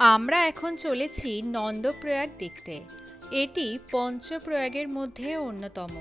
আমরা এখন চলেছি নন্দপ্রয়াগ দেখতে। এটি পঞ্চপ্রয়াগের মধ্যে অন্যতম।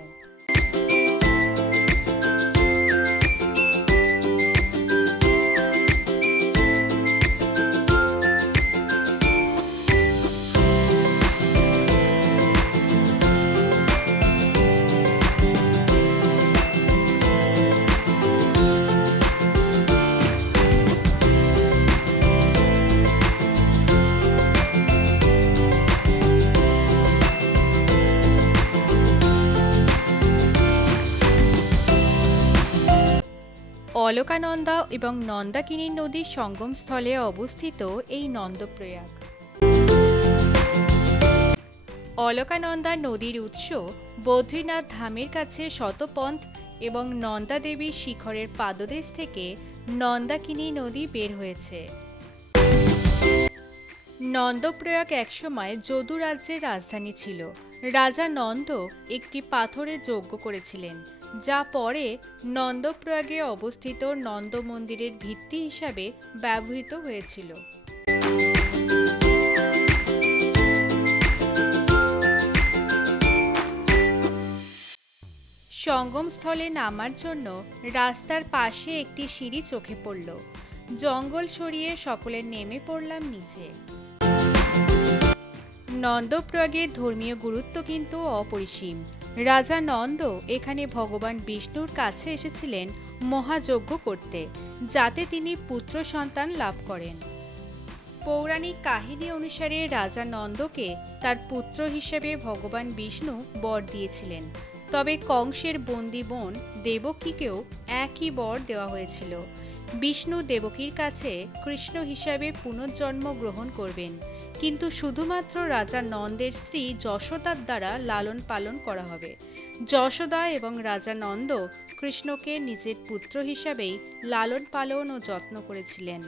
অলকানন্দা এবং নন্দাকিনী নদীর সঙ্গমস্থলে অবস্থিত এই নন্দপ্রয়াগ। অলকানন্দা নদীর উৎস বদ্রীনাথ ধামের কাছে শতপন্থ এবং নন্দা দেবীর শিখরের পাদদেশ থেকে নন্দাকিনী নদী বের হয়েছে। নন্দপ্রয়াগ একসময় যদু রাজ্যের রাজধানী ছিল। রাজা নন্দ একটি পাথরে যজ্ঞ করেছিলেন। যা পরে নন্দপ্রয়াগে অবস্থিত নন্দ মন্দিরের ভিত্তি হিসাবে ব্যবহৃত হয়েছিল। সঙ্গমস্থলে নামার জন্য রাস্তার পাশে একটি সিঁড়ি চোখে পড়ল। জঙ্গল সরিয়ে সকলে নেমে পড়লাম নিচে। নন্দপ্রয়াগের ধর্মীয় গুরুত্ব কিন্তু অপরিসীম। রাজা নন্দ এখানে ভগবান বিষ্ণুর কাছে এসেছিলেন মহাযজ্ঞ করতে, যাতে তিনি পুত্র সন্তান লাভ করেন। পৌরাণিক কাহিনী অনুসারে রাজা নন্দকে তার পুত্র হিসেবে ভগবান বিষ্ণু বর দিয়েছিলেন। তবে কংসের বন্দি বোন দেবকীকেও একই বর দেওয়া হয়েছিল। বিষ্ণু দেবকীর কাছে কৃষ্ণ হিসাবে পুনর্জন্ম গ্রহণ করবেন, কিন্তু শুধুমাত্র রাজা নন্দের স্ত্রী যশোদার দ্বারা লালন পালন করা হবে। যশোদা এবং রাজা নন্দ কৃষ্ণকে নিজের পুত্র হিসাবেই লালন পালন ও যত্ন করেছিলেন।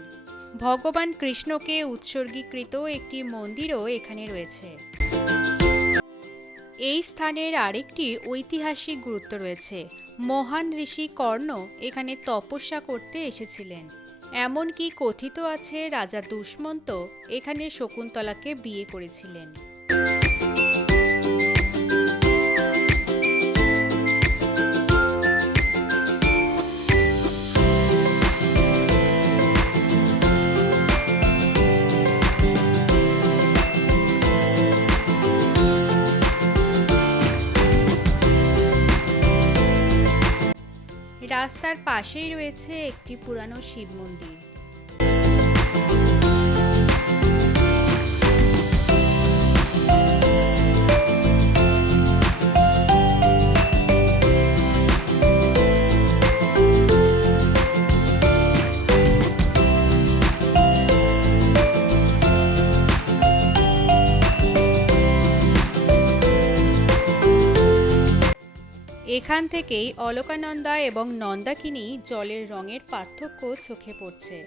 ভগবান কৃষ্ণকে উৎসর্গীকৃত একটি মন্দিরও এখানে রয়েছে। এই স্থানের আরেকটি ঐতিহাসিক গুরুত্ব রয়েছে। মহান ঋষি কর্ণ এখানে তপস্যা করতে এসেছিলেন। এমনকি কথিত আছে, রাজা দুষ্মন্ত এখানে শকুন্তলাকে বিয়ে করেছিলেন। রাস্তার পাশেই রয়েছে একটি পুরানো শিব মন্দির। এখান থেকেই অলকানন্দা এবং নন্দাকিনী জলের রঙের পার্থক্য চোখে পড়ছে।